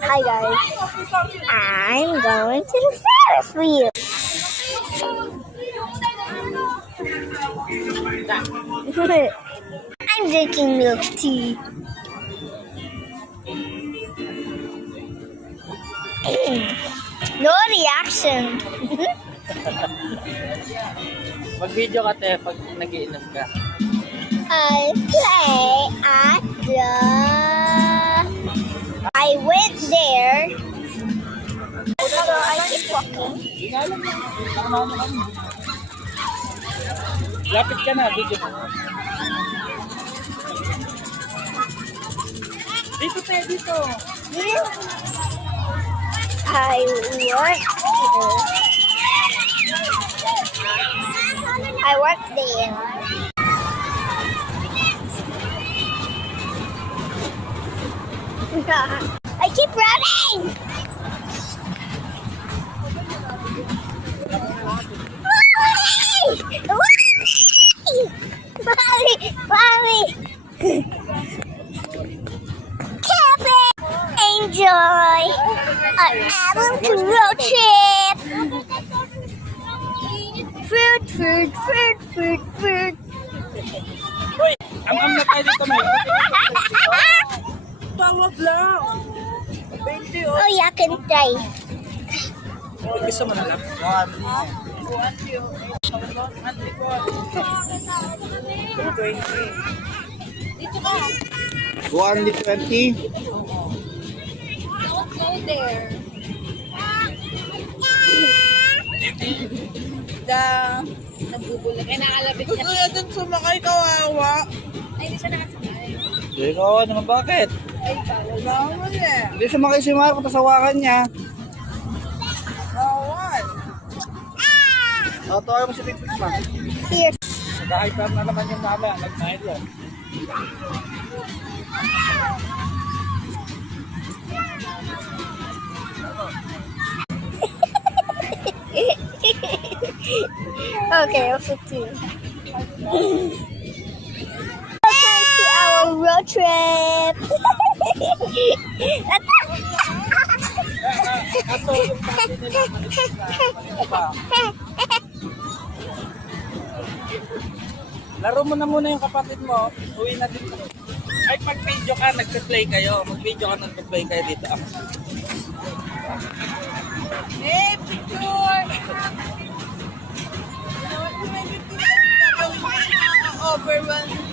Hi guys, I'm going to the Ferris wheel. I'm drinking milk tea. No reaction. Mag-video ka, te, pag nag-iinom ka. I play at the... I went there. So I keep walking. Lapit ka na, video ka. Dito, te, dito. I work there. I keep running. Mommy. Camping. Enjoy an adventure road trip. Fruit. Uy, am na tayo dito, Mike. Tawag lang. 20 Oh, yeah, I can try. Gusto mo na lang? Dito ka. 120. Don't go there. Nabubulog. Kaya nakalapit niya. Gusto niya dun sumakay, kawawa. Ay, hindi siya nakasakay. Hindi ko naman bakit. Ay, bawal eh. Hindi sumakay si Marco, tasawakan niya. Bawal. Tawagan mo si Pikpik ma. Here. Nag-hyper na naman yung mama. Nag-nylon. Okay, I'll fit you. Welcome to our road trip. Ato yung pati nila. Laro mo na muna yung kapatid mo. Uwi na dito. Ay, pag video ka, nagpe-play kayo. Mag-video ka, nagpe-play kayo dito. Hey, picture! Over one.